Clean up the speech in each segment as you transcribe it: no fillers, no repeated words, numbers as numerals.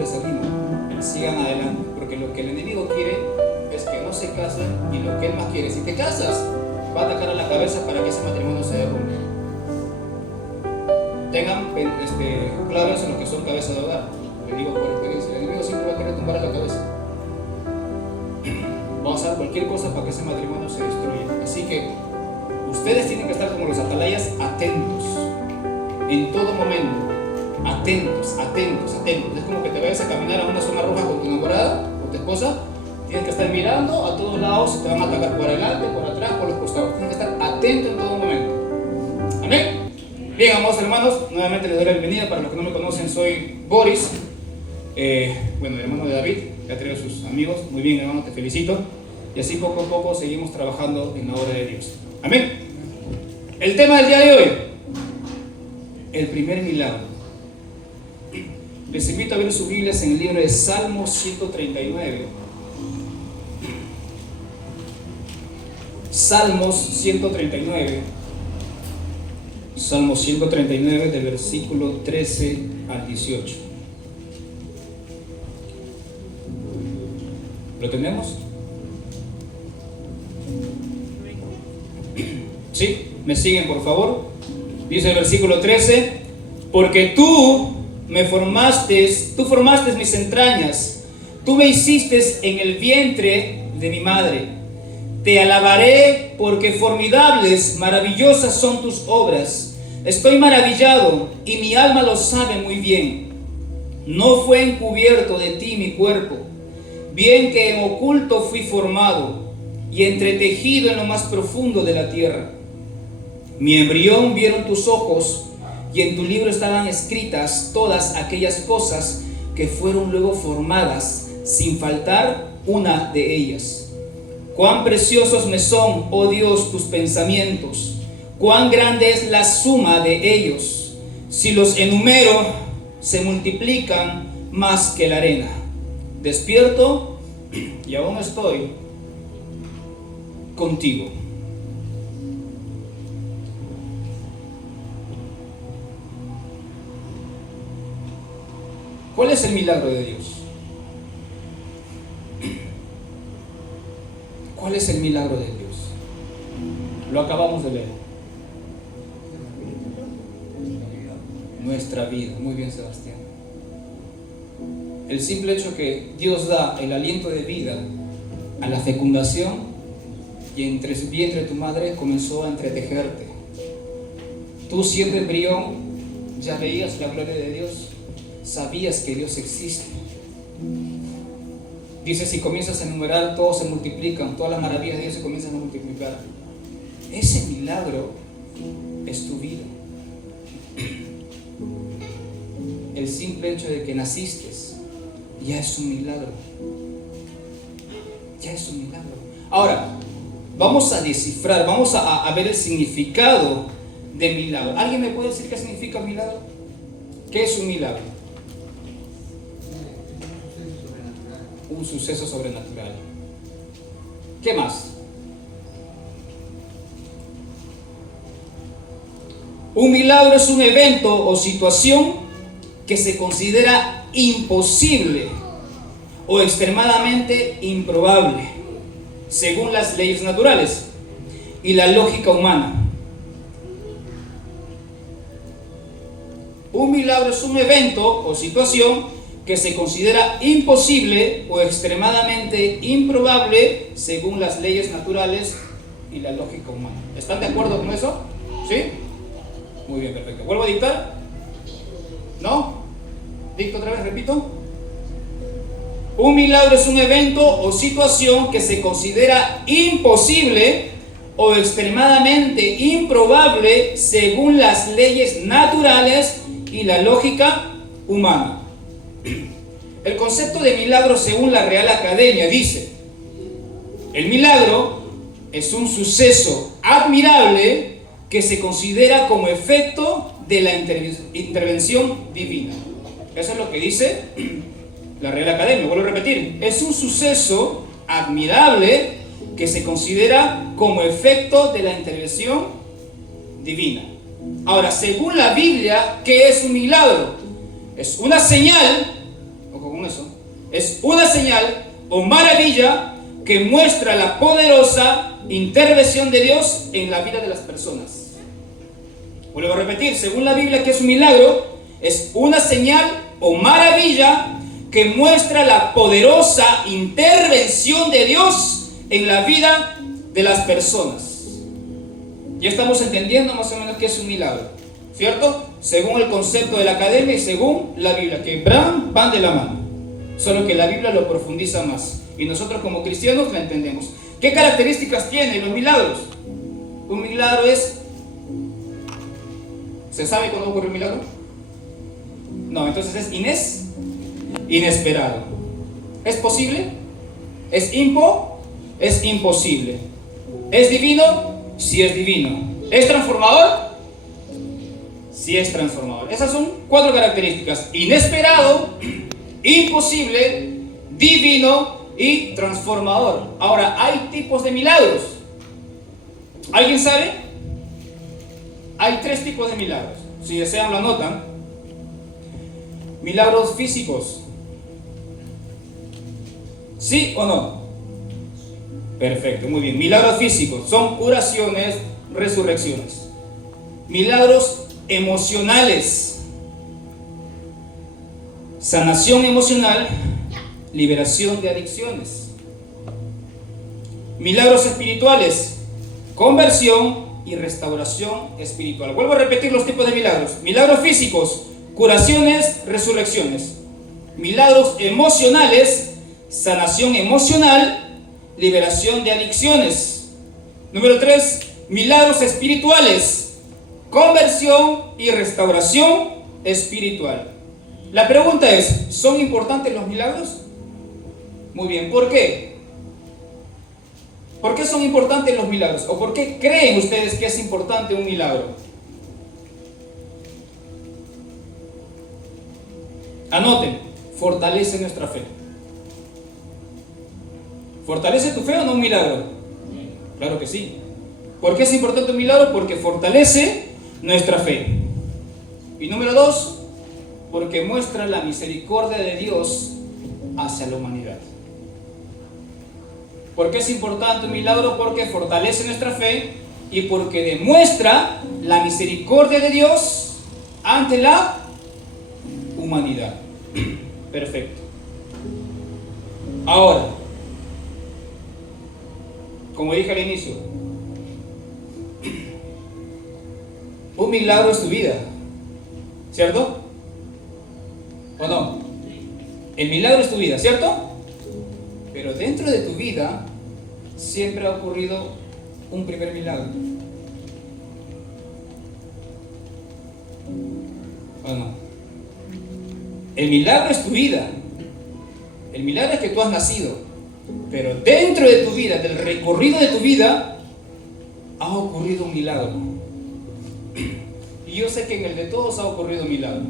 les animo, sigan adelante, porque lo que el enemigo quiere es que no se casen, y lo que él más quiere, si te casas, va a atacar a la cabeza para que ese matrimonio se derrumbe. Tengan claro eso, los que son cabeza de hogar. Les digo por experiencia, el enemigo siempre va a querer tumbar a la cabeza. Va a usar cualquier cosa para que ese matrimonio se destruya. Así que ustedes tienen que estar como los atalayas, atentos en todo momento. Atentos, atentos, atentos. Es como que te vayas a caminar a una zona roja con tu enamorada, con tu esposa. Tienes que estar mirando a todos lados, si te van a atacar por adelante, por atrás, por los costados. Tienes que estar atento en todo momento. Amén. Bien, amados hermanos, nuevamente les doy la bienvenida. Para los que no me conocen, soy Boris, el hermano de David, que ha traído a sus amigos. Muy bien, hermano, te felicito. Y así poco a poco seguimos trabajando en la obra de Dios. Amén. El tema del día de hoy, el primer milagro. Les invito a ver sus Biblias en el libro de Salmos 139. Salmos 139. Salmos 139 del versículo 13 al 18. ¿Lo tenemos? ¿Sí? ¿Me siguen, por favor? Dice el versículo 13: porque tú formaste mis entrañas, tú me hiciste en el vientre de mi madre. Te alabaré porque formidables, maravillosas son tus obras. Estoy maravillado y mi alma lo sabe muy bien. No fue encubierto de ti mi cuerpo, bien que en oculto fui formado y entretejido en lo más profundo de la tierra. Mi embrión vieron tus ojos, y en tu libro estaban escritas todas aquellas cosas que fueron luego formadas, sin faltar una de ellas. Cuán preciosos me son, oh Dios, tus pensamientos, cuán grande es la suma de ellos. Si los enumero, se multiplican más que la arena. Despierto y aún estoy contigo. ¿Cuál es el milagro de Dios? ¿Cuál es el milagro de Dios? Lo acabamos de leer. Nuestra vida. Muy bien, Sebastián. El simple hecho que Dios da el aliento de vida a la fecundación, y entre el vientre de tu madre comenzó a entretejerte. Tú, siendo embrión, ya veías la gloria de Dios. Sabías que Dios existe. Dice, si comienzas a enumerar, todos se multiplican, todas las maravillas de Dios se comienzan a multiplicar. Ese milagro es tu vida. El simple hecho de que naciste ya es un milagro. Ya es un milagro. Ahora, vamos a descifrar, vamos a ver el significado de milagro. ¿Alguien me puede decir qué significa milagro? ¿Qué es un milagro? Un suceso sobrenatural. ¿Qué más? Un milagro es un evento o situación que se considera imposible o extremadamente improbable, según las leyes naturales y la lógica humana. Un milagro es un evento o situación que se considera imposible o extremadamente improbable según las leyes naturales y la lógica humana. ¿Están de acuerdo con eso? ¿Sí? Muy bien, perfecto. ¿Vuelvo a dictar? ¿No? ¿Dicto otra vez? Repito. Un milagro es un evento o situación que se considera imposible o extremadamente improbable según las leyes naturales y la lógica humana. El concepto de milagro, según la Real Academia, dice: el milagro es un suceso admirable que se considera como efecto de la intervención divina. Eso es lo que dice la Real Academia. Vuelvo a repetir: es un suceso admirable que se considera como efecto de la intervención divina. Ahora, según la Biblia, ¿qué es un milagro? Es una señal, ojo con Es una señal o maravilla que muestra la poderosa intervención de Dios en la vida de las personas. Vuelvo a repetir, según la Biblia, ¿qué es un milagro? Es una señal o maravilla que muestra la poderosa intervención de Dios en la vida de las personas. Ya estamos entendiendo más o menos qué es un milagro, ¿cierto? Según el concepto de la academia y según la Biblia, que van de la mano. Solo que la Biblia lo profundiza más y nosotros como cristianos la entendemos. ¿Qué características tienen los milagros? Un milagro es... ¿Se sabe cuándo ocurre un milagro? No, entonces es inesperado. ¿Es posible? ¿Es imposible. ¿Es divino? Sí es divino. ¿Es transformador? Sí es transformador. Esas son 4 características: inesperado, imposible, divino y transformador. Ahora, hay tipos de milagros. ¿Alguien sabe? Hay 3 tipos de milagros. Si desean lo anotan. Milagros físicos. ¿Sí o no? Perfecto, muy bien. Milagros físicos son curaciones, resurrecciones. Milagros emocionales. Sanación emocional, liberación de adicciones. Milagros espirituales, conversión y restauración espiritual. Vuelvo a repetir los tipos de milagros. Milagros físicos, curaciones, resurrecciones. Milagros emocionales, sanación emocional, liberación de adicciones. Número 3, milagros espirituales, conversión y restauración espiritual. La pregunta es, ¿son importantes los milagros? Muy bien, ¿por qué? ¿Por qué son importantes los milagros? ¿O por qué creen ustedes que es importante un milagro? Anoten, fortalece nuestra fe. ¿Fortalece tu fe o no un milagro? Claro que sí. ¿Por qué es importante un milagro? Porque fortalece nuestra fe. Y número 2, porque muestra la misericordia de Dios hacia la humanidad. ¿Por qué es importante un milagro? Porque fortalece nuestra fe y porque demuestra la misericordia de Dios ante la humanidad. Perfecto. Ahora, como dije al inicio, un milagro es tu vida, ¿cierto? ¿O no? El milagro es tu vida, ¿cierto? Pero dentro de tu vida siempre ha ocurrido un primer milagro. ¿O no? El milagro es tu vida. El milagro es que tú has nacido. Pero dentro de tu vida, del recorrido de tu vida, ha ocurrido un milagro. Y yo sé que en el de todos ha ocurrido un milagro.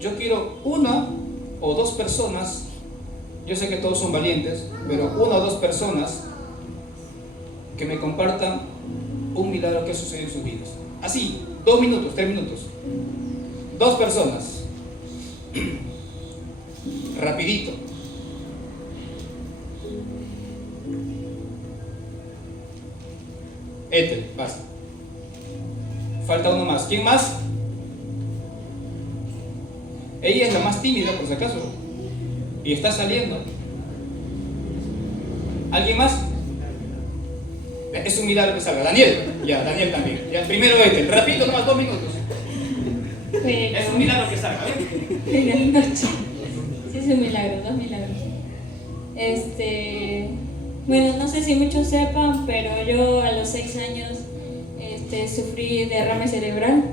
Yo quiero 1 o 2 personas, yo sé que todos son valientes, pero 1 o 2 personas que me compartan un milagro que sucedió en sus vidas. Así, 2 minutos, 3 minutos. 2 personas. Rapidito. Ethel, pasa. Falta uno más. ¿Quién más? Ella es la más tímida, por si acaso. Y está saliendo. ¿Alguien más? Es un milagro que salga. Daniel. Ya, Daniel también. Ya, primero Ethel. Rapidito, nomás 2 minutos. Bueno, Es un milagro que salga, ¿eh? buenas noches. Sí, es un milagro, 2 milagros. Bueno, no sé si muchos sepan, pero yo a los 6 años sufrí derrame cerebral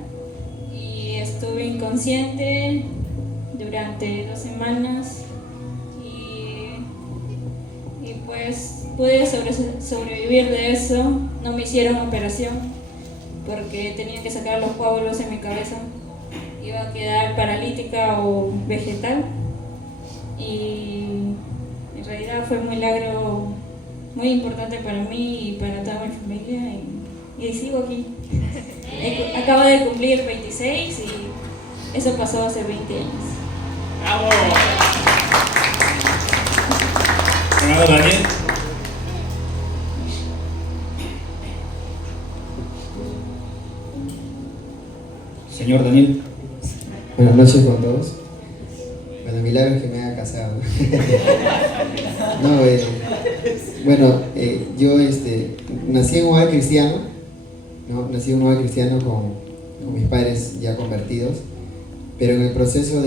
y estuve inconsciente durante 2 semanas y pues pude sobrevivir de eso. No me hicieron operación porque tenían que sacar los coágulos en mi cabeza. Iba a quedar paralítica o vegetal y en realidad fue un milagro muy importante para mí y para toda mi familia y sigo aquí. Acabo de cumplir 26 y eso pasó hace 20 años. ¡Bravo! Hermano Daniel. Señor Daniel. Buenas noches con todos. Bueno, milagro es que me haya casado. No, yo nací en un hogar cristiano, ¿no? Nací en un hogar cristiano con mis padres ya convertidos, pero en el proceso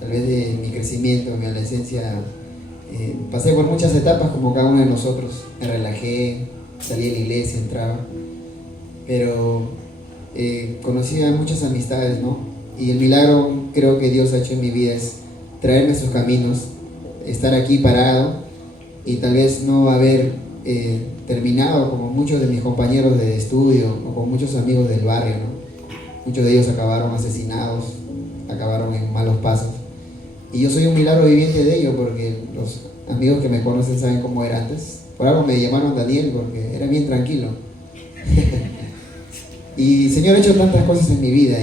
tal vez de mi crecimiento, en mi adolescencia, pasé por muchas etapas como cada uno de nosotros. Me relajé, salí de la iglesia, entraba, pero conocí a muchas amistades, ¿no? Y el milagro creo que Dios ha hecho en mi vida es traerme a sus caminos, estar aquí parado y tal vez no haber terminado como muchos de mis compañeros de estudio o como muchos amigos del barrio, ¿no? Muchos de ellos acabaron asesinados, acabaron en malos pasos. Y yo soy un milagro viviente de ello porque los amigos que me conocen saben cómo era antes. Por algo me llamaron Daniel porque era bien tranquilo. Y el Señor ha hecho tantas cosas en mi vida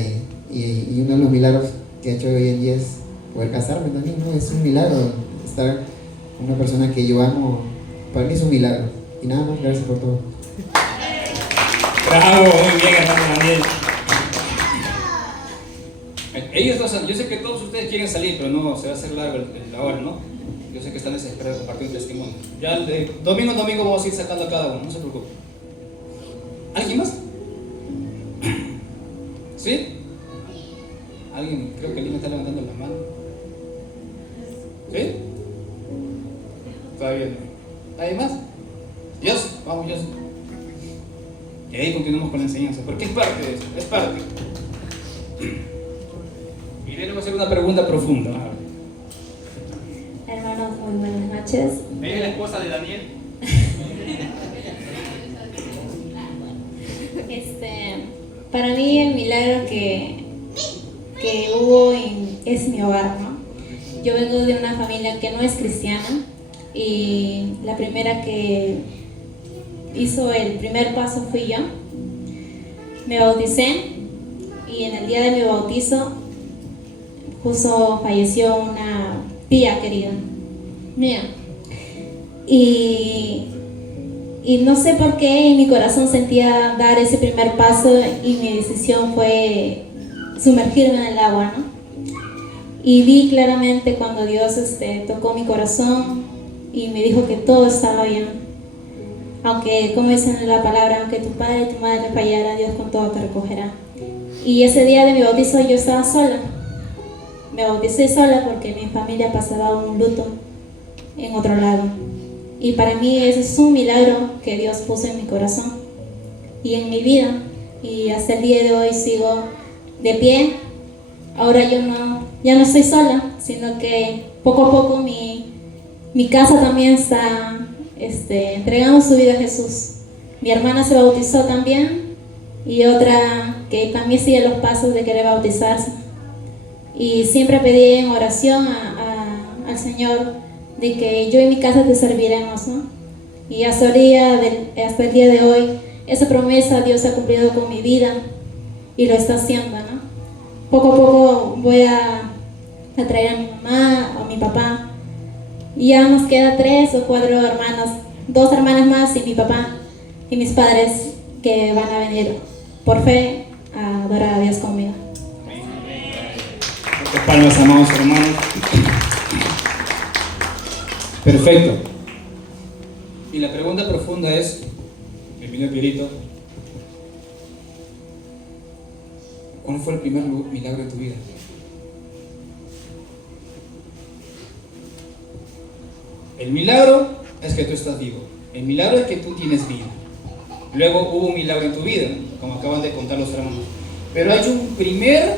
y uno de los milagros que ha hecho hoy en día es poder casarme también, ¿no? Es un milagro estar con una persona que yo amo. Para mí es un milagro. Y nada más, gracias por todo. Bravo, muy bien, hermano Daniel. Ellos dos, yo sé que todos ustedes quieren salir, pero no, se va a hacer largo la hora, ¿no? Yo sé que están desesperados de compartir un testimonio. Ya de domingo en domingo vamos a ir sacando a cada uno, no se preocupe. ¿Alguien más? ¿Sí? ¿Alguien? Creo que Lina está levantando la mano. ¿Sí? Todavía no. ¿Alguien más? Dios, vamos Dios. Y ahí continuamos con la enseñanza, porque es parte de eso, es parte. Y le voy a hacer una pregunta profunda. Hermanos, muy buenas noches. ¿Ella es la esposa de Daniel? Para mí el milagro que hubo es mi hogar, ¿no? Yo vengo de una familia que no es cristiana y la primera que hizo el primer paso fui yo. Me bauticé y en el día de mi bautizo justo falleció una tía querida mía. Y no sé por qué en mi corazón sentía dar ese primer paso y mi decisión fue sumergirme en el agua, ¿no? Y vi claramente cuando Dios tocó mi corazón y me dijo que todo estaba bien. Aunque, como dicen en la palabra, aunque tu padre y tu madre fallaran, Dios con todo te recogerá. Y ese día de mi bautizo yo estaba sola. Me bauticé sola porque mi familia pasaba un luto en otro lado. Y para mí ese es un milagro que Dios puso en mi corazón y en mi vida. Y hasta el día de hoy sigo de pie. Ahora ya no estoy sola, sino que poco a poco mi casa también está entregando su vida a Jesús. Mi hermana se bautizó también y otra que también sigue los pasos de querer bautizarse. Y siempre pedí en oración al Señor de que yo y mi casa te serviremos, ¿no? Y hasta el día de hoy, esa promesa Dios ha cumplido con mi vida y lo está haciendo, ¿no? Poco a poco voy a traer a mi mamá o a mi papá. Y ya nos queda 3 o 4 hermanos, 2 hermanas más y mi papá y mis padres que van a venir por fe a adorar a Dios conmigo. Muchas palmas, amados hermanos. Perfecto. Y la pregunta profunda es, Emilio Pierito, ¿cuál fue el primer milagro de tu vida? El milagro es que tú estás vivo. El milagro es que tú tienes vida. Luego hubo un milagro en tu vida, como acaban de contar los hermanos. Pero hay un primer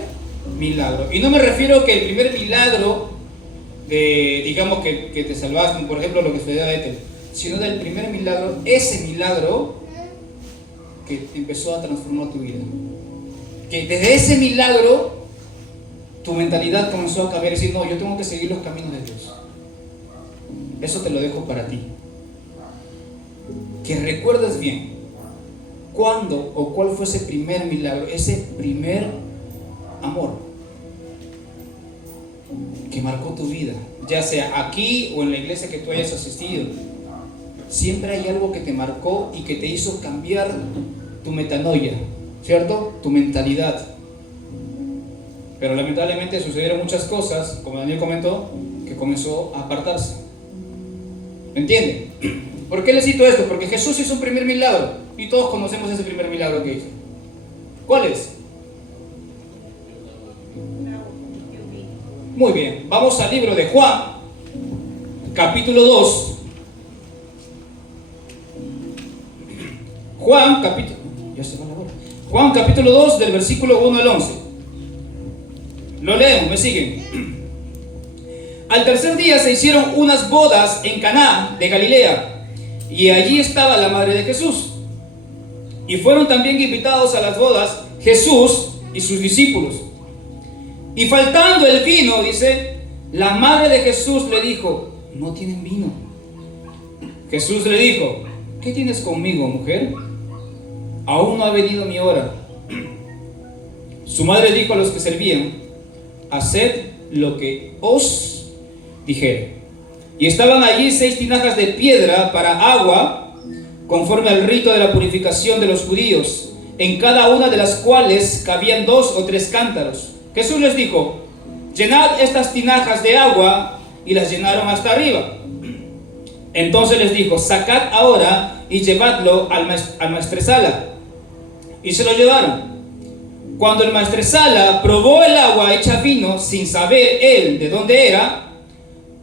milagro. Y no me refiero que el primer milagro digamos que te salvaste, por ejemplo lo que sucedió a Ethel, sino del primer milagro, ese milagro que empezó a transformar tu vida. Que desde ese milagro tu mentalidad comenzó a cambiar y decir, no, yo tengo que seguir los caminos de Dios. Eso te lo dejo para ti. Que recuerdes bien cuándo o cuál fue ese primer milagro, ese primer amor. que marcó tu vida, ya sea aquí o en la iglesia que tú hayas asistido. Siempre hay algo que te marcó y que te hizo cambiar tu metanoia, ¿cierto? Tu mentalidad. Pero lamentablemente sucedieron muchas cosas, como Daniel comentó, que comenzó a apartarse. ¿Me entienden? ¿Por qué les cito esto? Porque Jesús hizo un primer milagro y todos conocemos ese primer milagro que hizo. ¿Cuál es? Muy bien, vamos al libro de Juan, capítulo 2. Juan, capítulo 2, del versículo 1 al 11. Lo leemos, me siguen. Al tercer día se hicieron unas bodas en Caná de Galilea, y allí estaba la madre de Jesús. Y fueron también invitados a las bodas Jesús y sus discípulos. Y faltando el vino, dice, la madre de Jesús le dijo: no tienen vino. Jesús le dijo: ¿qué tienes conmigo, mujer? Aún no ha venido mi hora. Su madre dijo a los que servían: haced lo que os dijere. Y estaban allí 6 tinajas de piedra para agua, conforme al rito de la purificación de los judíos, en cada una de las cuales cabían 2 o 3 cántaros. Jesús les dijo: llenad estas tinajas de agua, y las llenaron hasta arriba. Entonces les dijo: sacad ahora y llevadlo al maestresala. Y se lo llevaron. Cuando el maestresala probó el agua hecha vino, sin saber él de dónde era,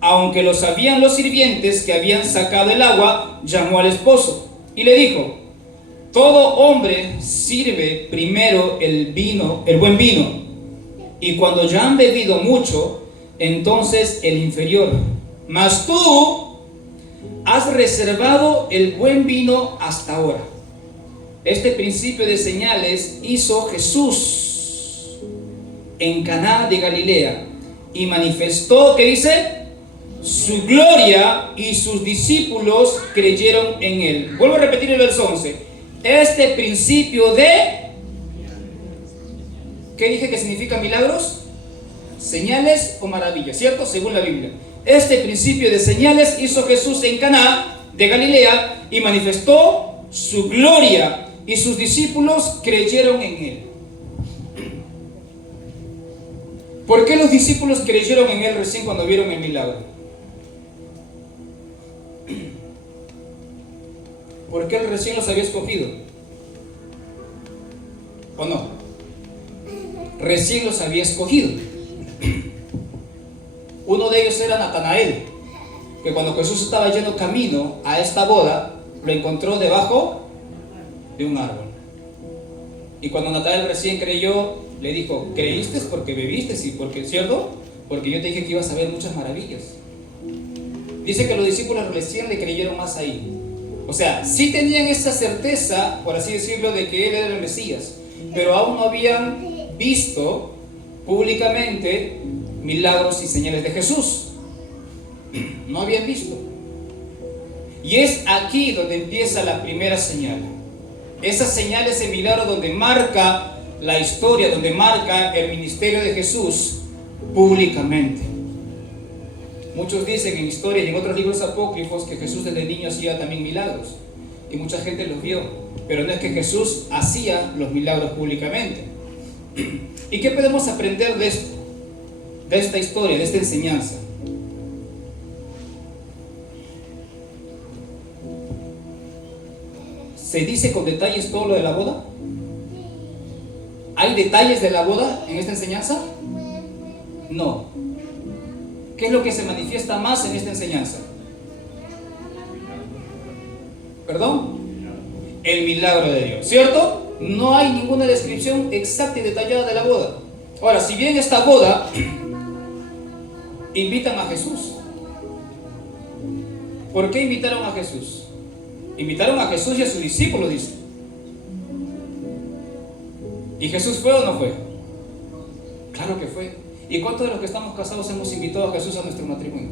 aunque lo sabían los sirvientes que habían sacado el agua, llamó al esposo y le dijo: todo hombre sirve primero el buen vino, y cuando ya han bebido mucho, entonces el inferior. Mas tú has reservado el buen vino hasta ahora. Este principio de señales hizo Jesús en Caná de Galilea y manifestó, ¿qué dice? Su gloria, y sus discípulos creyeron en él. Vuelvo a repetir el verso 11. Este principio de... ¿Qué dije que significa milagros? Señales o maravillas, ¿cierto? Según la Biblia. Este principio de señales hizo Jesús en Caná de Galilea y manifestó su gloria, y sus discípulos creyeron en él. ¿Por qué los discípulos creyeron en él recién cuando vieron el milagro? Porque él recién los había escogido, ¿o no? Recién los había escogido. Uno de ellos era Natanael, que cuando Jesús estaba yendo camino a esta boda, lo encontró debajo de un árbol. Y cuando Natanael recién creyó, le dijo: ¿creíste porque bebiste? Sí, porque, ¿cierto? Porque yo te dije que ibas a ver muchas maravillas. Dice que los discípulos recién le creyeron más ahí. O sea, sí tenían esa certeza, por así decirlo, de que él era el Mesías, pero aún no habían visto públicamente milagros y señales de Jesús. No habían visto. Y es aquí donde empieza la primera señal. Esa señal es el milagro donde marca la historia, donde marca el ministerio de Jesús públicamente. Muchos dicen en historia y en otros libros apócrifos que Jesús desde niño hacía también milagros, y mucha gente los vio, pero no es que Jesús hacía los milagros públicamente. ¿Y qué podemos aprender de esto? De esta historia, de esta enseñanza. ¿Se dice con detalles todo lo de la boda? ¿Hay detalles de la boda en esta enseñanza? No. ¿Qué es lo que se manifiesta más en esta enseñanza? ¿Perdón? El milagro de Dios, ¿cierto? No hay ninguna descripción exacta y detallada de la boda. Ahora, si bien esta boda invitan a Jesús, ¿por qué invitaron a Jesús? Invitaron a Jesús y a sus discípulos, dice. ¿Y Jesús fue o no fue? Claro que fue. ¿Y cuántos de los que estamos casados hemos invitado a Jesús a nuestro matrimonio?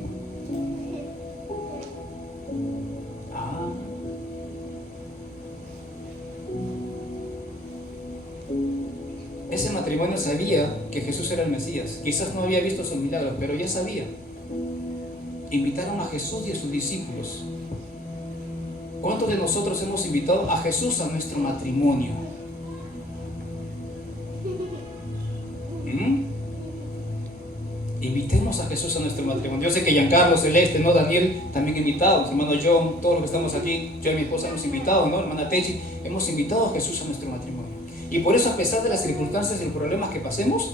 ese matrimonio sabía que Jesús era el Mesías. Quizás no había visto sus milagros, pero ya sabía. Invitaron a Jesús y a sus discípulos. ¿Cuántos de nosotros hemos invitado a Jesús a nuestro matrimonio? Invitemos a Jesús a nuestro matrimonio. Yo sé que Giancarlo, Celeste, ¿no? Daniel también invitados, hermano John, todos los que estamos aquí, yo y mi esposa hemos invitado, ¿no? Hermana Techi, hemos invitado a Jesús a nuestro matrimonio. Y por eso, a pesar de las circunstancias y los problemas que pasemos,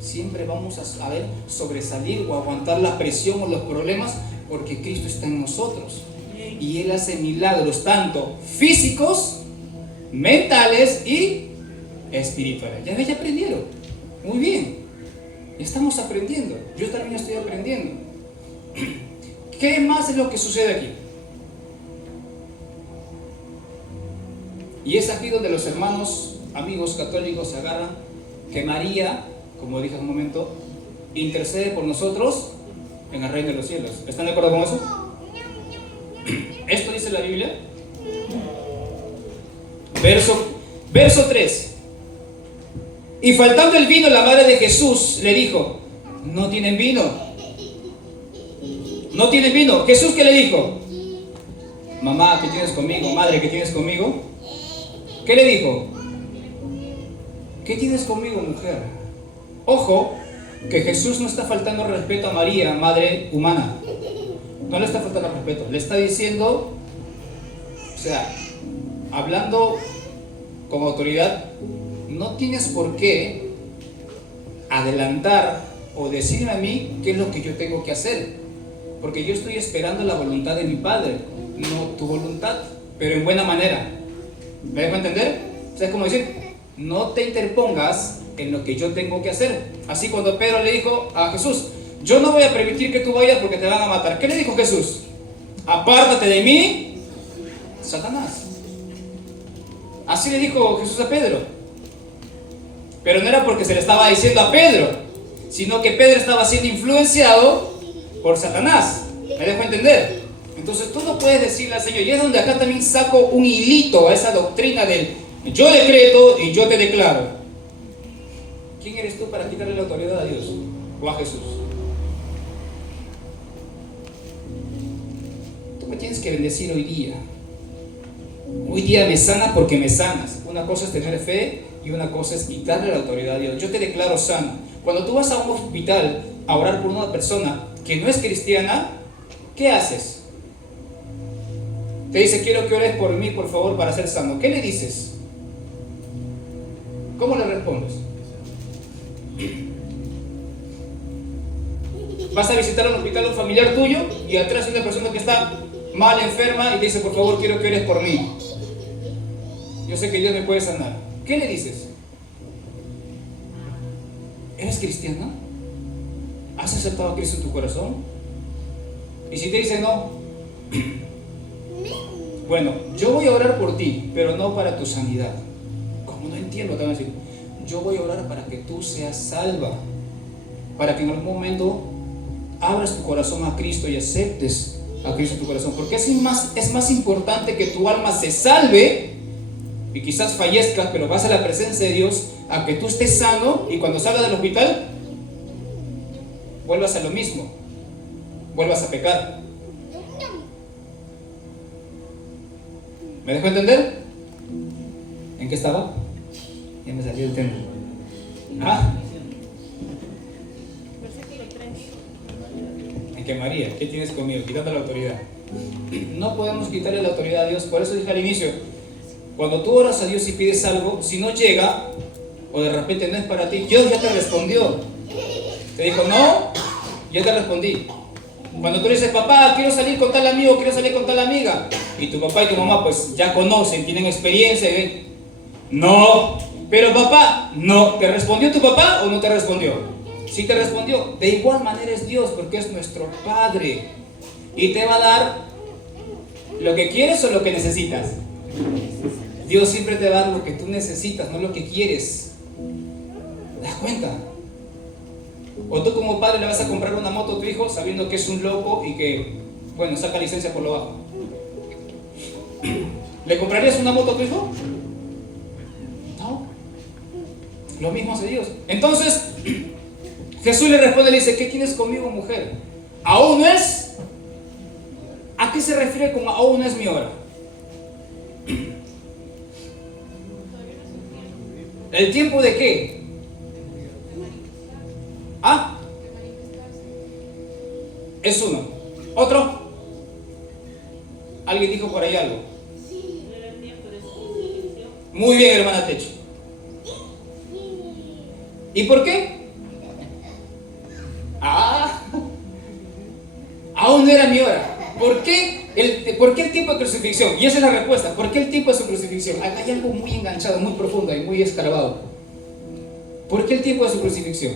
siempre vamos a saber sobresalir o aguantar la presión o los problemas, porque Cristo está en nosotros. Y Él hace milagros tanto físicos, mentales y espirituales. Ya aprendieron. Muy bien. Estamos aprendiendo. Yo también estoy aprendiendo. ¿Qué más es lo que sucede aquí? Y es aquí donde los hermanos, amigos católicos se agarran que María, como dije hace un momento, intercede por nosotros en el reino de los cielos. ¿Están de acuerdo con eso? Esto dice la Biblia. Verso 3. Y faltando el vino, la madre de Jesús le dijo: ¿no tienen vino? ¿No tienen vino? ¿Jesús qué le dijo? Mamá, ¿qué tienes conmigo? Madre, ¿qué tienes conmigo? ¿Qué le dijo? ¿Qué tienes conmigo, mujer? Ojo, que Jesús no está faltando respeto a María, madre humana. No le está faltando respeto. Le está diciendo, o sea, hablando con autoridad, no tienes por qué adelantar o decirme a mí qué es lo que yo tengo que hacer, porque yo estoy esperando la voluntad de mi Padre, no tu voluntad, pero en buena manera. ¿Me dejo entender? O sea, es como decir, no te interpongas en lo que yo tengo que hacer. Así cuando Pedro le dijo a Jesús: yo no voy a permitir que tú vayas porque te van a matar. ¿Qué le dijo Jesús? Apártate de mí, Satanás. Así le dijo Jesús a Pedro. Pero no era porque se le estaba diciendo a Pedro, sino que Pedro estaba siendo influenciado por Satanás. ¿Me dejo entender? Entonces tú no puedes decirle al Señor, y es donde acá también saco un hilito a esa doctrina del yo decreto y yo te declaro. ¿Quién eres tú para quitarle la autoridad a Dios o a Jesús? Tú me tienes que bendecir hoy día. Hoy día me sanas porque me sanas. Una cosa es tener fe y una cosa es quitarle la autoridad a Dios. Yo te declaro sano. Cuando tú vas a un hospital a orar por una persona que no es cristiana, ¿qué haces? Te dice: quiero que ores por mí, por favor, para ser sano. ¿Qué le dices? ¿Cómo le respondes? Vas a visitar al hospital a un familiar tuyo y atrás hay una persona que está mal, enferma, y te dice: por favor, quiero que ores por mí. Yo sé que Dios me puede sanar. ¿Qué le dices? ¿Eres cristiana? ¿Has aceptado a Cristo en tu corazón? Y si te dice no, bueno, yo voy a orar por ti, pero no para tu sanidad. Como no entiendo, te van a decir: yo voy a orar para que tú seas salva, para que en algún momento abras tu corazón a Cristo y aceptes a Cristo en tu corazón, porque es más importante que tu alma se salve y quizás fallezcas, pero vas a la presencia de Dios, a que tú estés sano y cuando salgas del hospital vuelvas a lo mismo, vuelvas a pecar. ¿Me dejó entender? ¿En qué estaba? Ya me salió el tema. En que María, ¿qué tienes conmigo? Quitando la autoridad. No podemos quitarle la autoridad a Dios. Por eso dije al inicio, cuando tú oras a Dios y pides algo, si no llega o de repente no es para ti, Dios ya te respondió. Te dijo: no, ya te respondí. Cuando tú le dices: papá, quiero salir con tal amigo, quiero salir con tal amiga, y tu papá y tu mamá pues ya conocen, tienen experiencia, y no, pero papá, no. ¿Te respondió tu papá o no te respondió? Sí te respondió. De igual manera es Dios, porque es nuestro Padre y te va a dar lo que quieres o lo que necesitas. Dios siempre te va a dar lo que tú necesitas, no lo que quieres. ¿Te das cuenta? O tú como padre le vas a comprar una moto a tu hijo sabiendo que es un loco y que, bueno, saca licencia por lo bajo. ¿Le comprarías una moto a tu hijo? No. Lo mismo hace Dios. Entonces, Jesús le responde, le dice, ¿qué tienes conmigo, mujer? ¿Aún no es? ¿A qué se refiere con aún no es mi hora? ¿El tiempo de qué? ¿Ah? Es uno. ¿Otro? ¿Alguien dijo por ahí algo? Muy bien, hermana Techo. ¿Y por qué? Aún no era mi hora. ¿Por qué el tiempo de crucifixión? Y esa es la respuesta. ¿Por qué el tiempo de su crucifixión? Hay algo muy enganchado, muy profundo y muy escarbado. ¿Por qué el tiempo de su crucifixión?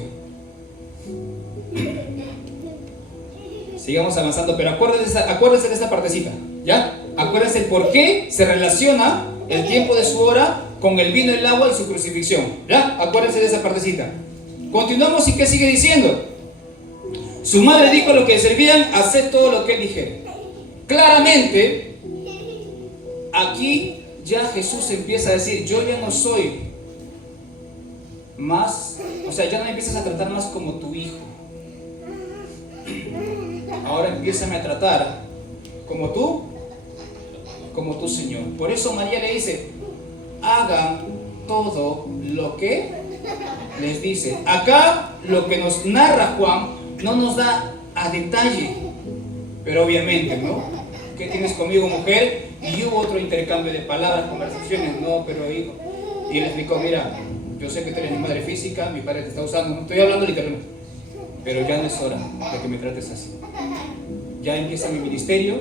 Sigamos avanzando, pero acuérdense de esta partecita, ¿ya? Acuérdense el por qué se relaciona el tiempo de su hora con el vino, el agua y su crucifixión, ¿ya? Acuérdense de esa partecita. Continuamos y ¿qué sigue diciendo? Su madre dijo a los que le servían, haced todo lo que él dijera. Claramente, aquí ya Jesús empieza a decir, yo ya no soy más, o sea, ya no me empiezas a tratar más como tu hijo. Ahora empiézame a tratar como tu Señor. Por eso María le dice, hagan todo lo que les dice. Acá lo que nos narra Juan no nos da a detalle, pero obviamente, ¿no? ¿Qué tienes conmigo, mujer? Y hubo otro intercambio de palabras, conversaciones, no, pero hijo. Y él explicó, mira, yo sé que tú eres mi madre física, mi padre te está usando, no estoy hablando literalmente, pero ya no es hora de que me trates así. Ya empieza mi ministerio,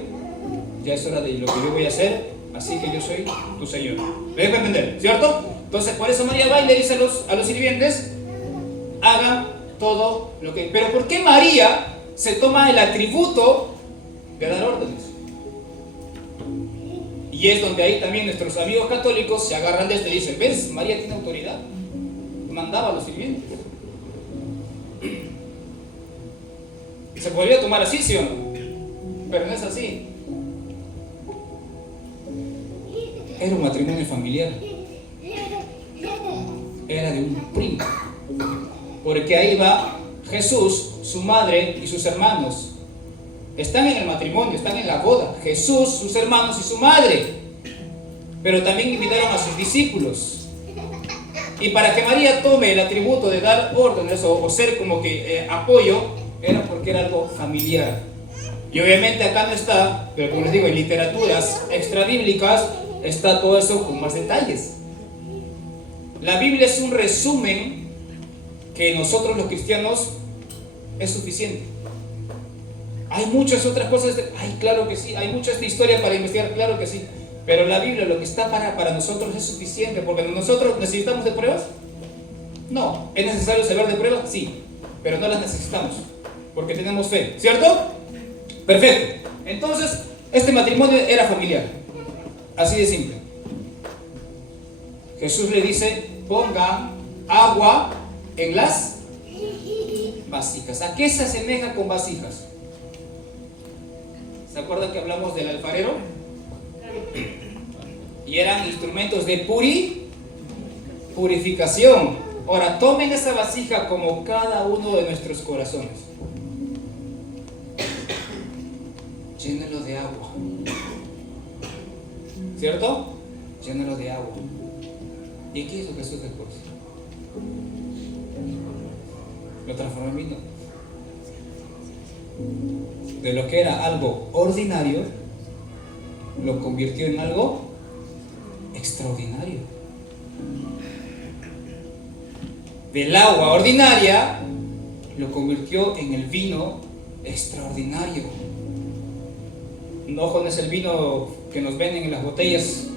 ya es hora de lo que yo voy a hacer, así que yo soy tu Señor. ¿Me dejo entender? ¿Cierto? Entonces, por eso María va y le dice a los sirvientes, hagan todo lo que... Pero ¿por qué María se toma el atributo de dar órdenes? Y es donde ahí también nuestros amigos católicos se agarran de esto y dicen, ¿ves? María tiene autoridad. Mandaba a los sirvientes. ¿Se podría tomar así, sí o no? Pero no es así. Era un matrimonio familiar. Era de un primo. Porque ahí va Jesús, su madre y sus hermanos. Están en el matrimonio, están en la boda. Jesús, sus hermanos y su madre. Pero también invitaron a sus discípulos. Y para que María tome el atributo de dar órdenes o ser como que apoyo, era porque era algo familiar. Y obviamente acá no está, pero como les digo, en literaturas extrabíblicas está todo eso con más detalles. La Biblia es un resumen que nosotros los cristianos es suficiente. Hay muchas otras cosas, claro que sí, hay muchas historias para investigar, claro que sí. Pero la Biblia, lo que está para nosotros es suficiente, porque nosotros necesitamos de pruebas. No, ¿es necesario saber de pruebas? Sí, pero no las necesitamos, porque tenemos fe, ¿cierto? Perfecto. Entonces, este matrimonio era familiar, así de simple. Jesús le dice, ponga agua en las vasijas. ¿A qué se asemeja con vasijas? ¿Se acuerdan que hablamos del alfarero? Y eran instrumentos de purificación. Ahora, tomen esa vasija como cada uno de nuestros corazones. Llénelo de agua. ¿Cierto? Llénelo de agua. ¿Y qué hizo Jesús después? Lo transformó en vino. De lo que era algo ordinario, lo convirtió en algo extraordinario. Del agua ordinaria, lo convirtió en el vino extraordinario. No es el vino que nos venden en las botellas,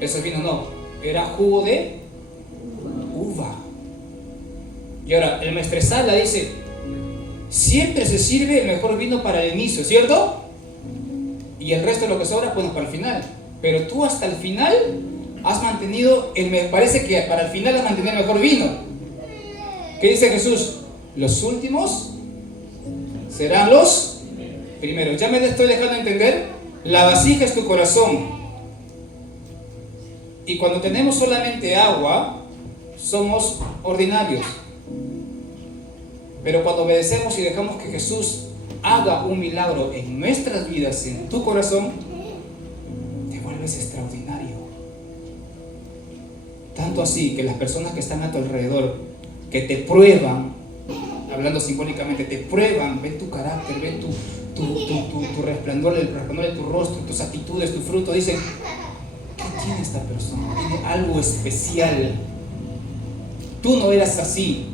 ese vino no, era jugo de uva. Y ahora, el maestresala dice, siempre se sirve el mejor vino para el inicio, ¿cierto? Y el resto de lo que sobra, pues para el final. Pero tú hasta el final has mantenido, me parece que para el final has mantenido el mejor vino. ¿Qué dice Jesús? Los últimos serán los primeros. Ya me estoy dejando entender. La vasija es tu corazón. Y cuando tenemos solamente agua, somos ordinarios. Pero cuando obedecemos y dejamos que Jesús haga un milagro en nuestras vidas, en tu corazón, te vuelves extraordinario. Tanto así que las personas que están a tu alrededor, que te prueban, hablando simbólicamente, te prueban, ven tu carácter, ven tu resplandor, el resplandor de tu rostro, tus actitudes, tu fruto, dicen, ¿qué tiene esta persona? Tiene algo especial. Tú no eras así,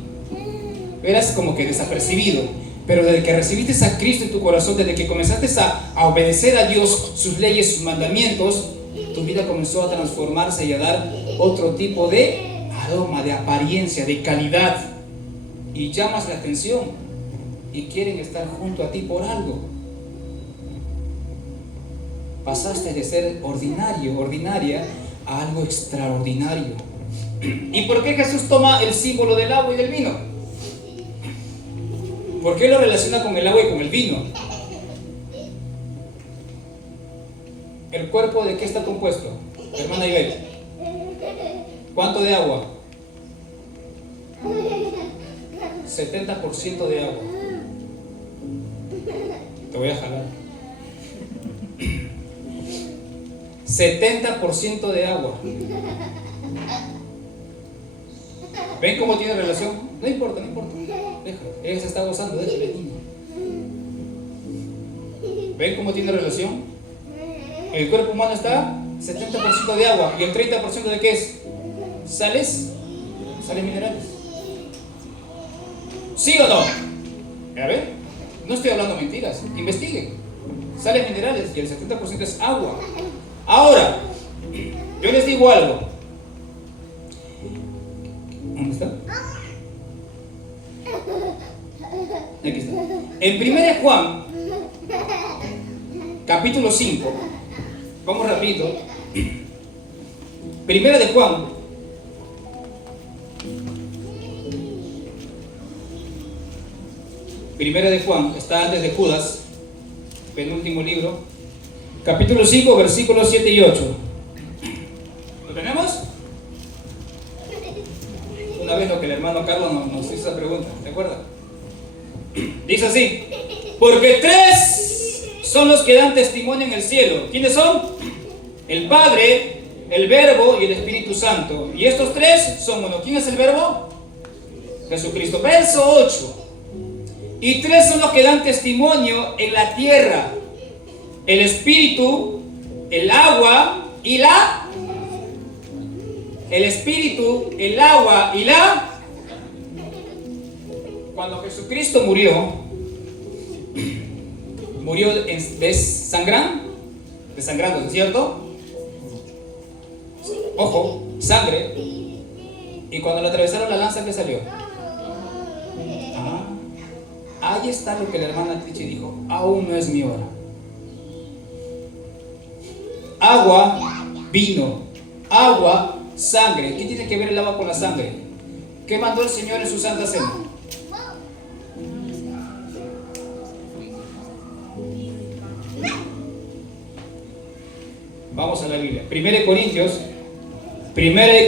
eras como que desapercibido, pero desde que recibiste a Cristo en tu corazón, desde que comenzaste a obedecer a Dios, sus leyes, sus mandamientos, tu vida comenzó a transformarse y a dar otro tipo de aroma, de apariencia, de calidad, y llamas la atención y quieren estar junto a ti por algo. Pasaste de ser ordinario, ordinaria, a algo extraordinario. ¿Y por qué Jesús toma el símbolo del agua y del vino? ¿Por qué lo relaciona con el agua y con el vino? ¿El cuerpo de qué está compuesto, hermana Ivette? ¿Cuánto de agua? 70% de agua. Te voy a jalar. 70% de agua. ¿Ven cómo tiene relación? No importa, no importa. Déjalo. Ella se está gozando, déjale, niño. ¿Ven cómo tiene relación? El cuerpo humano está 70% de agua. ¿Y el 30% de qué es? ¿Sales? ¿Sales minerales? ¿Sí o no? A ver, no estoy hablando mentiras. Investiguen. Sales minerales y el 70% es agua. Ahora, yo les digo algo. ¿Dónde está? Aquí está. En 1 Juan, capítulo 5, vamos rapidito. 1 Juan, Primera de Juan, está antes de Judas, penúltimo libro, capítulo 5, versículos 7 y 8. ¿Lo tenemos? Una vez lo que el hermano Carlos nos hizo esa pregunta, ¿te acuerdas? Dice así: porque tres son los que dan testimonio en el cielo. ¿Quiénes son? El Padre, el Verbo y el Espíritu Santo. Y estos tres son uno. ¿Quién es el Verbo? Jesucristo. Verso 8. Y tres son los que dan testimonio en la tierra: el Espíritu, el agua y la... El Espíritu, el agua y la... Cuando Jesucristo murió desangrando, ¿es cierto? Ojo, sangre. Y cuando le atravesaron la lanza, ¿qué salió? Ahí está lo que la hermana Tichi dijo: aún no es mi hora. Agua, vino. Agua, sangre. ¿Qué tiene que ver el agua con la sangre? ¿Qué mandó el Señor en su santa cena? Vamos a la Biblia. 1 de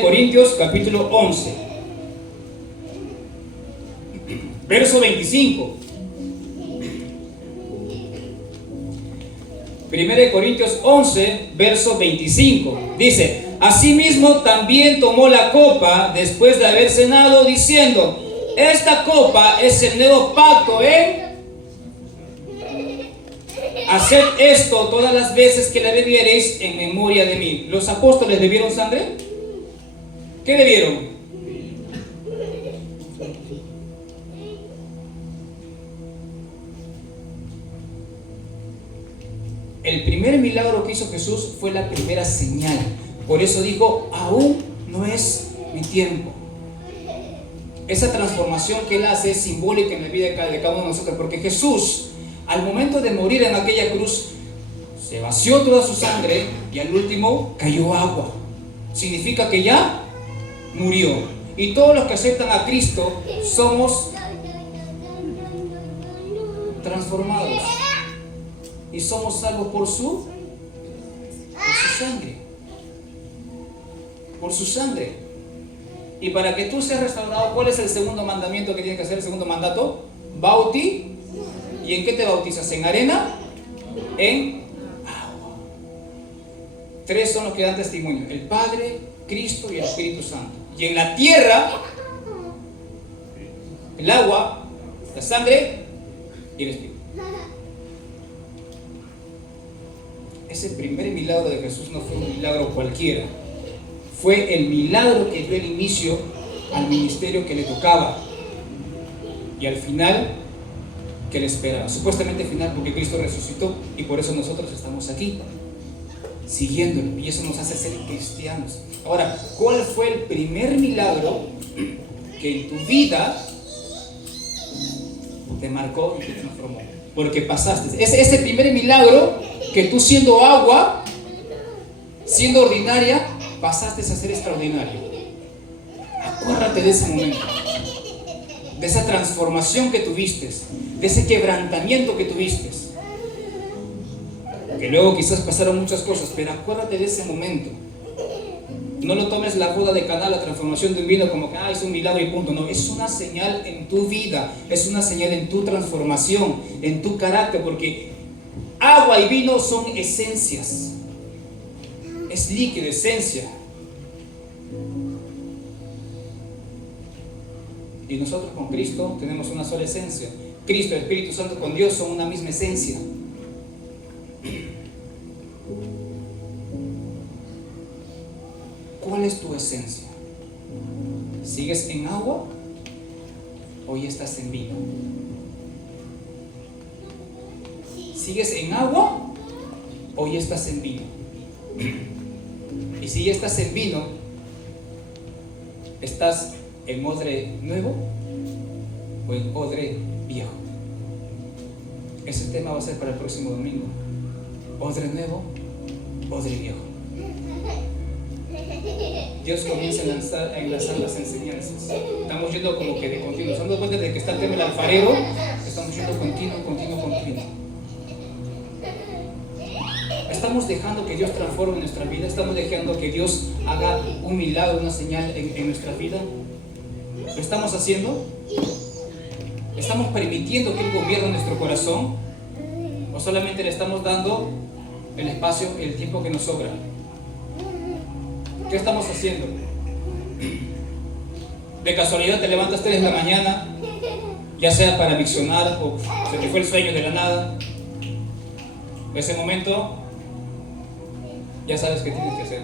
Corintios capítulo 11, verso 25. 1 de Corintios 11, verso 25. Dice: asimismo también tomó la copa después de haber cenado, diciendo: esta copa es el nuevo pacto en... Haced esto todas las veces que la bebiereis en memoria de mí. ¿Los apóstoles bebieron sangre? ¿Qué bebieron? El primer milagro que hizo Jesús fue la primera señal. Por eso dijo: aún no es mi tiempo. Esa transformación que Él hace es simbólica en la vida de cada uno de nosotros, porque Jesús, al momento de morir en aquella cruz, se vació toda su sangre y al último cayó agua. Significa que ya murió. Y todos los que aceptan a Cristo somos transformados y somos salvos por su sangre. Por su sangre. Y para que tú seas restaurado, ¿cuál es el segundo mandamiento que tienes que hacer? El segundo mandato, bauti. ¿Y en qué te bautizas? ¿En arena? En agua. Tres son los que dan testimonio: el Padre, Cristo y el Espíritu Santo. Y en la tierra, el agua, la sangre y el Espíritu. Ese primer milagro de Jesús no fue un milagro cualquiera. Fue el milagro que dio el inicio al ministerio que le tocaba. Y al final, que le esperaba. Supuestamente final, porque Cristo resucitó. Y por eso nosotros estamos aquí, siguiéndolo. Y eso nos hace ser cristianos. Ahora, ¿cuál fue el primer milagro que en tu vida te marcó y te transformó? Porque pasaste. Ese primer milagro que tú, siendo agua, siendo ordinaria, pasaste a ser extraordinario. Acuérdate de ese momento, de esa transformación que tuviste, de ese quebrantamiento que tuviste. Que luego quizás pasaron muchas cosas, pero acuérdate de ese momento. No lo tomes la boda de Caná, la transformación de un vino, como que es un milagro y punto. No, es una señal en tu vida, es una señal en tu transformación, en tu carácter, porque agua y vino son esencias. Es líquido, esencia. Y nosotros con Cristo tenemos una sola esencia. Cristo y el Espíritu Santo con Dios son una misma esencia. ¿Cuál es tu esencia? ¿Sigues en agua o ya estás en vino? ¿Sigues en agua o ya estás en vino? Y si ya estás en vino, ¿estás en odre nuevo o en odre viejo? Ese tema va a ser para el próximo domingo. Odre nuevo, odre viejo. Dios comienza a enlazar las enseñanzas. Estamos yendo como que de continuo. ¿Se han dado cuenta de que está el tema del alfarero? Estamos yendo continuo. Estamos dejando que Dios transforme nuestra vida. Estamos dejando que Dios haga un milagro, una señal en nuestra vida. ¿Lo estamos haciendo? ¿Estamos permitiendo que Él gobierne nuestro corazón? ¿O solamente le estamos dando el espacio, el tiempo que nos sobra? ¿Qué estamos haciendo? De casualidad te levantas 3 de la mañana, ya sea para visionar o se te fue el sueño de la nada. En ese momento ya sabes qué tienes que hacer.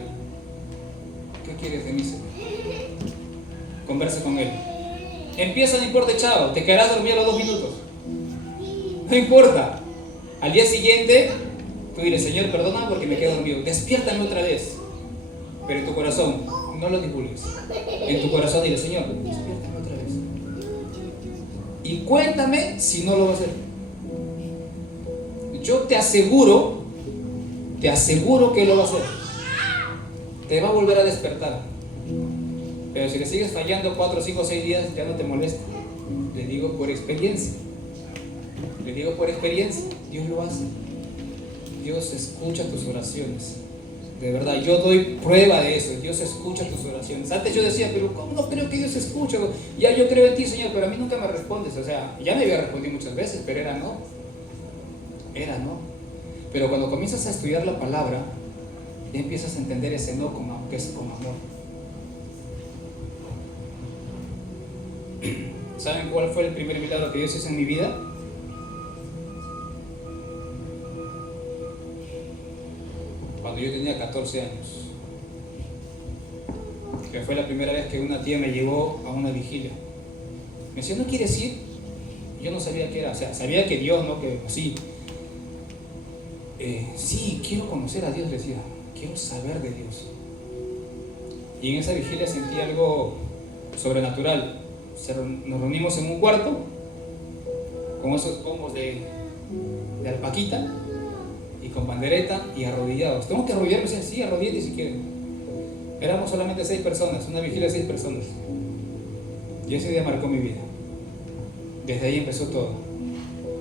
¿Qué quieres de mí, Señor? Conversa con Él. Empieza, no importa, chavo, te quedarás dormido a los 2 minutos. No importa. Al día siguiente, tú diles: Señor, perdona porque me quedo dormido. Despiértame otra vez. Pero en tu corazón, no lo divulgues. En tu corazón dile: Señor, despiértame otra vez. Y cuéntame si no lo va a hacer. Yo te aseguro que lo va a hacer. Te va a volver a despertar. Pero si le sigues fallando 4, 5, 6 días, ya no te molesta. Le digo por experiencia. Dios lo hace. Dios escucha tus oraciones. De verdad, yo doy prueba de eso. Dios escucha tus oraciones. Antes yo decía: pero ¿cómo no creo que Dios escucha? Ya yo creo en ti, Señor, pero a mí nunca me respondes. O sea, ya me había respondido muchas veces, pero era no. Pero cuando comienzas a estudiar la palabra, ya empiezas a entender ese no que es con amor. ¿Saben cuál fue el primer milagro que Dios hizo en mi vida? Cuando yo tenía 14 años, que fue la primera vez que una tía me llevó a una vigilia. Me decía: ¿no quieres ir? Yo no sabía qué era, o sea, sabía que Dios, ¿no? Que sí. Sí, quiero conocer a Dios, decía, quiero saber de Dios. Y en esa vigilia sentí algo sobrenatural. Nos reunimos en un cuarto con esos pomos de alpaquita y con bandereta y arrodillados. ¿Tengo que arrodillarme? Sí, arrodillate si quieren. Éramos solamente 6 personas, una vigilia de 6 personas. Y ese día marcó mi vida. Desde ahí empezó todo.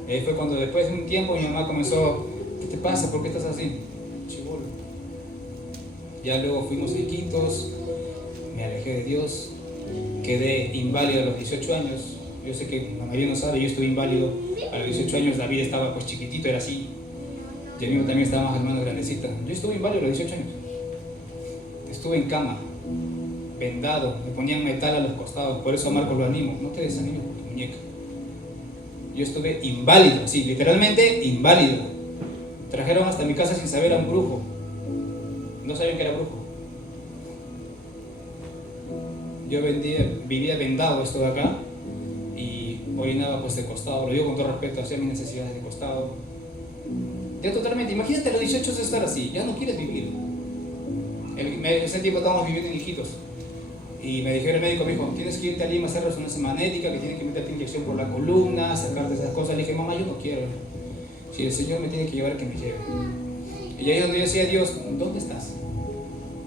Fue cuando después de un tiempo mi mamá comenzó: ¿qué te pasa? ¿Por qué estás así? Chibolo. Ya luego fuimos a Iquitos, me alejé de Dios, quedé inválido a los 18 años. Yo sé que la mayoría no sabe, yo estuve inválido a los 18 años. David estaba pues chiquitito, era así. Y el mío también estaba más hermano grandecita. Yo estuve inválido a los 18 años. Estuve en cama, vendado, me ponían metal a los costados. Por eso a Marcos lo animo, no te desanimes por tu muñeca. Yo estuve inválido, sí, literalmente inválido. Trajeron hasta mi casa sin saber a un brujo. No sabían que era brujo. Yo vivía vendado esto de acá y orinaba pues de costado. Lo digo con todo respeto, hacía mis necesidades de costado. Ya totalmente, imagínate a los 18 de estar así, ya no quieres vivir. En ese tiempo estábamos viviendo en Iquitos y me dijeron el médico, me dijo, tienes que irte a Lima a hacer resonancia magnética, que tienen que meterte inyección por la columna, sacarte esas cosas. Le dije, mamá, yo no quiero. Si el Señor me tiene que llevar, que me lleve. Y ahí es donde yo decía a Dios, ¿dónde estás?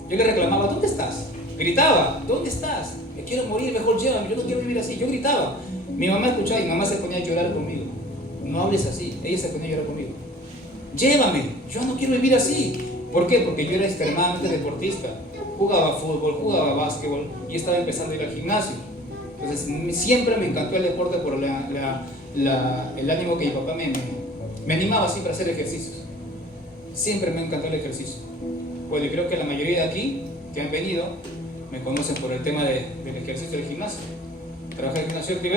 Yo le reclamaba, ¿dónde estás? Gritaba, ¿dónde estás? Me quiero morir, mejor llévame, yo no quiero vivir así. Yo gritaba. Mi mamá escuchaba y mi mamá se ponía a llorar conmigo. No hables así, ella se ponía a llorar conmigo. Llévame, yo no quiero vivir así. ¿Por qué? Porque yo era extremadamente deportista. Jugaba fútbol, jugaba básquetbol y estaba empezando a ir al gimnasio. Entonces siempre me encantó el deporte por el ánimo que mi papá me animaba siempre a hacer ejercicios. Siempre me encantó el ejercicio. Pues creo que la mayoría de aquí que han venido me conocen por el tema del ejercicio del gimnasio. Trabajé en el gimnasio de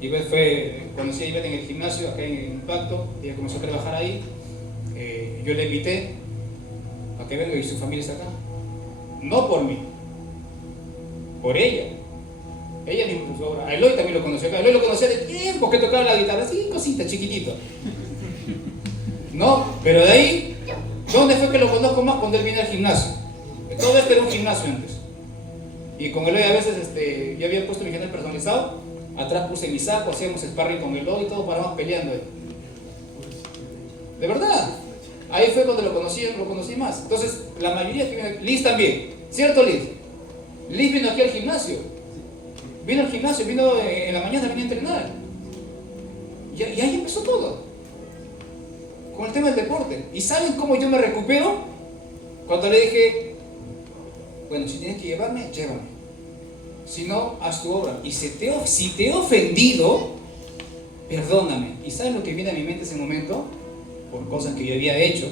Ivette. Conocí a Ivette en el gimnasio, acá en Impacto. Ella comenzó a trabajar ahí. Yo le invité a que venga y su familia está acá. No por mí, por ella. Ella misma puso obra. A Eloy también lo conoció acá. Eloy lo conocía de tiempo que tocaba la guitarra, así cosita, chiquitito. No, pero de ahí, ¿dónde fue que lo conozco más? Cuando él viene al gimnasio. Todo esto era un gimnasio antes. Y con Eloy a veces yo había puesto mi canal personalizado. Atrás puse mi saco, hacíamos sparring con Eloy y todos parábamos peleando. De verdad. Ahí fue cuando lo conocí más. Entonces, la mayoría que viene, Liz también, ¿cierto Liz? Liz vino aquí al gimnasio. Vino al gimnasio, vino en la mañana, vino a entrenar. Y ahí empezó todo. Con el tema del deporte. ¿Y saben cómo yo me recupero? Cuando le dije, bueno, si tienes que llevarme, llévame. Si no, haz tu obra. Y si te he ofendido, perdóname. ¿Y saben lo que viene a mi mente en ese momento? Por cosas que yo había hecho,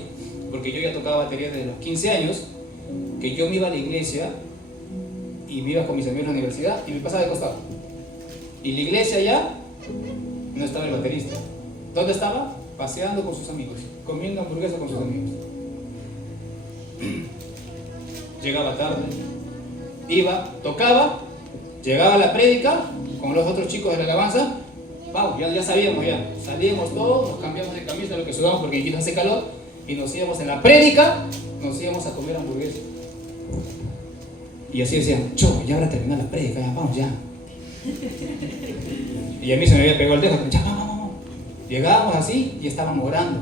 porque yo ya tocaba batería desde los 15 años, que yo me iba a la iglesia y me iba con mis amigos a la universidad y me pasaba de costado. Y la iglesia ya no estaba el baterista. ¿Dónde estaba? Paseando con sus amigos, comiendo hamburguesa con sus amigos. Llegaba tarde, iba, tocaba, llegaba a la prédica con los otros chicos de la alabanza. Vamos, ya sabíamos ya, salíamos todos, nos cambiamos de camisa, lo que sudamos porque aquí hace calor, y nos íbamos en la prédica, nos íbamos a comer hamburguesas. Y así decían, ya habrá terminado la prédica, ya, vamos ya. Y a mí se me había pegado el dedo, ya, vamos. Llegábamos así y estábamos orando.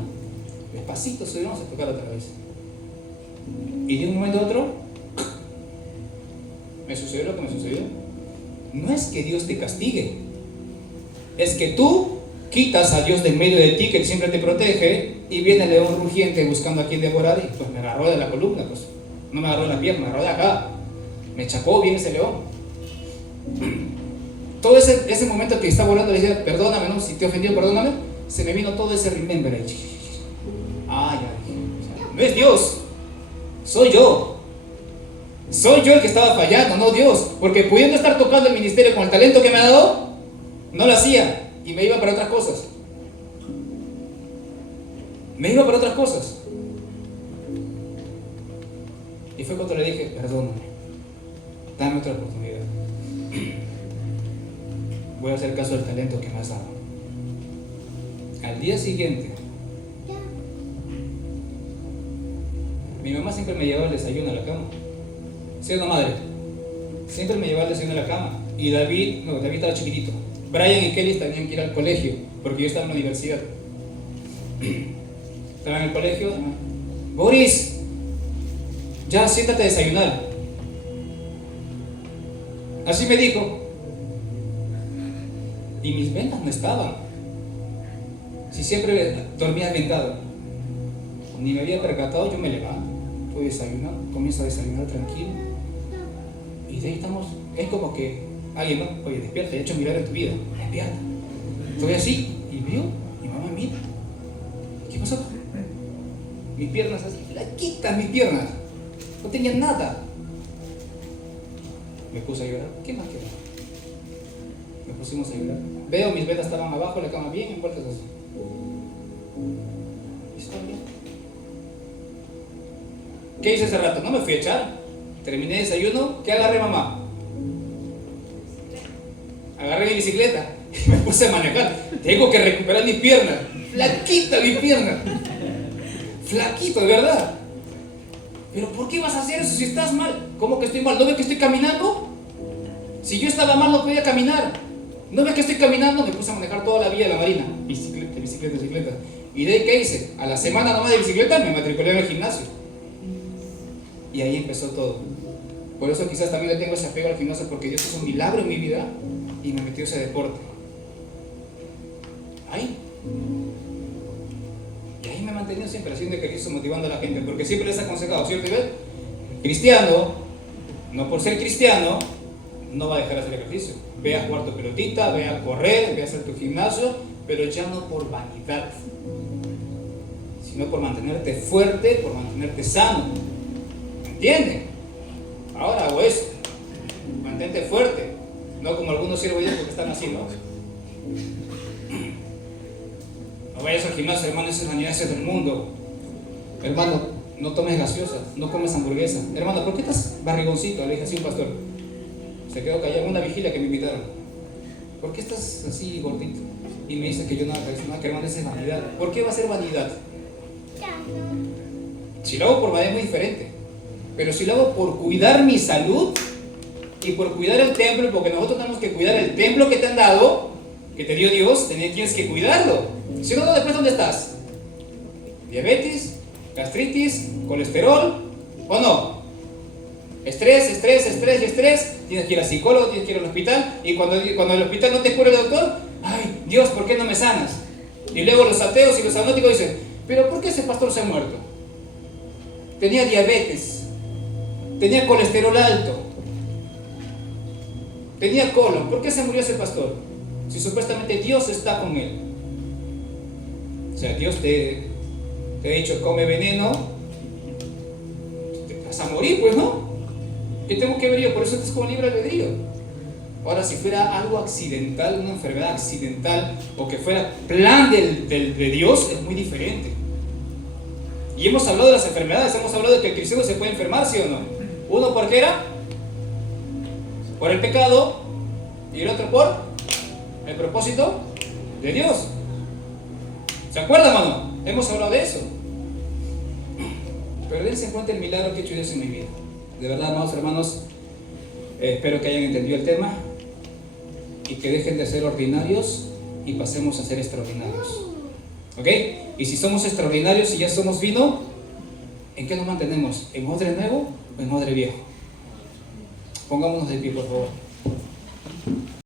Despacito subimos a tocar otra vez. Y de un momento a otro, me sucedió lo que me sucedió. No es que Dios te castigue, es que tú quitas a Dios de en medio de ti, que siempre te protege, y viene el león rugiente buscando a quien devorar, y pues me agarró de la columna, pues no me agarró de la pierna, me agarró de acá, me chapó bien ese león. Todo ese momento que estaba orando le decía, perdóname, ¿no? Si te he ofendido, perdóname. Se me vino todo ese remember ahí. Ya, no es Dios, soy yo. Soy yo el que estaba fallando, no Dios, porque pudiendo estar tocando el ministerio con el talento que me ha dado, no lo hacía y me iba para otras cosas. Y fue cuando le dije, perdóname, dame otra oportunidad. Voy a hacer caso del talento que me has dado. Al día siguiente, mi mamá siempre me llevaba el desayuno a la cama. ¿Sí o no, madre? Siempre me llevaba el desayuno a la cama. Y David estaba chiquitito. Brian y Kelly tenían que ir al colegio, porque yo estaba en la universidad. Estaba en el colegio. Boris, ya siéntate a desayunar. Así me dijo. Y mis vendas no estaban. Si siempre dormía vendado. Ni me había percatado, yo me levanto, voy a desayunar, comienzo a desayunar tranquilo. Y de ahí estamos, es como que Alguien, ¿no? Oye, despierta, he hecho milagro en tu vida. Despierta. Estoy así y veo, mi mamá me mira. ¿Qué pasó? Mis piernas así, flaquitas mis piernas. No tenían nada. Me puse a llorar. ¿Qué más queda? Me pusimos a llorar. Veo, mis venas estaban abajo de la cama, bien envueltas así. Y estaba bien. ¿Qué hice hace rato? No me fui a echar. Terminé el desayuno. ¿Qué agarré, mamá? Agarré mi bicicleta y me puse a manejar. Tengo que recuperar mis piernas. Flaquita mis piernas. Flaquito, de verdad. Pero ¿por qué vas a hacer eso si estás mal? ¿Cómo que estoy mal? ¿No ves que estoy caminando? Si yo estaba mal no podía caminar. ¿No ves que estoy caminando? Me puse a manejar toda la vía de la Marina. Bicicleta, bicicleta, bicicleta. ¿Y de ahí qué hice? A la semana nomás de bicicleta me matriculé en el gimnasio. Y ahí empezó todo. Por eso quizás también le tengo ese apego al gimnasio, porque Dios hizo un milagro en mi vida y me metió ese deporte. Ahí. Y ahí me he mantenido siempre haciendo ejercicio, motivando a la gente, porque siempre les he aconsejado, ¿cierto? Cristiano, no por ser cristiano, no va a dejar de hacer ejercicio. Ve a jugar tu pelotita, ve a correr, ve a hacer tu gimnasio, pero ya no por vanidad, sino por mantenerte fuerte, por mantenerte sano. ¿Me entienden? Ahora hago eso. Mantente fuerte. No como algunos siervos de Dios porque están así, ¿no? No vayas al gimnasio, hermano, esas vanidades del mundo. Hermano, no tomes gaseosa, no comes hamburguesa. Hermano, ¿por qué estás barrigoncito? Le dije así a un pastor. Se quedó callado en una vigilia que me invitaron. ¿Por qué estás así gordito? Y me dice que yo no haga eso, que hermano, esa es vanidad. ¿Por qué va a ser vanidad? Si lo hago por vanidad es muy diferente. Pero si lo hago por cuidar mi salud y por cuidar el templo, porque nosotros tenemos que cuidar el templo que te han dado, que te dio Dios, tienes que cuidarlo. Si no, después ¿dónde estás? Diabetes, gastritis, colesterol, ¿o no? Estrés, estrés, estrés y estrés. Tienes que ir al psicólogo, tienes que ir al hospital, y cuando el hospital no te cura el doctor, ay, Dios, ¿por qué no me sanas? Y luego los ateos y los agnósticos dicen, pero ¿por qué ese pastor se ha muerto? Tenía diabetes, tenía colesterol alto, tenía colon. ¿Por qué se murió ese pastor? Si supuestamente Dios está con él. O sea, Dios te ha dicho, come veneno, te vas a morir, pues, ¿no? ¿Qué tengo que ver yo? Por eso estás con libre albedrío. Ahora, si fuera algo accidental, una enfermedad accidental, o que fuera plan de Dios, es muy diferente. Y hemos hablado de las enfermedades, hemos hablado de que el cristiano se puede enfermar, ¿sí o no? Uno, ¿por qué era? Por el pecado, y el otro por el propósito de Dios. ¿Se acuerdan, mano? Hemos hablado de eso. Pero dense en cuenta el milagro que ha hecho Dios en mi vida. De verdad, amados hermanos, espero que hayan entendido el tema y que dejen de ser ordinarios y pasemos a ser extraordinarios. ¿Ok? Y si somos extraordinarios y ya somos vino, ¿en qué nos mantenemos? ¿En odre nuevo o en odre viejo? Pongámonos de pie, por favor.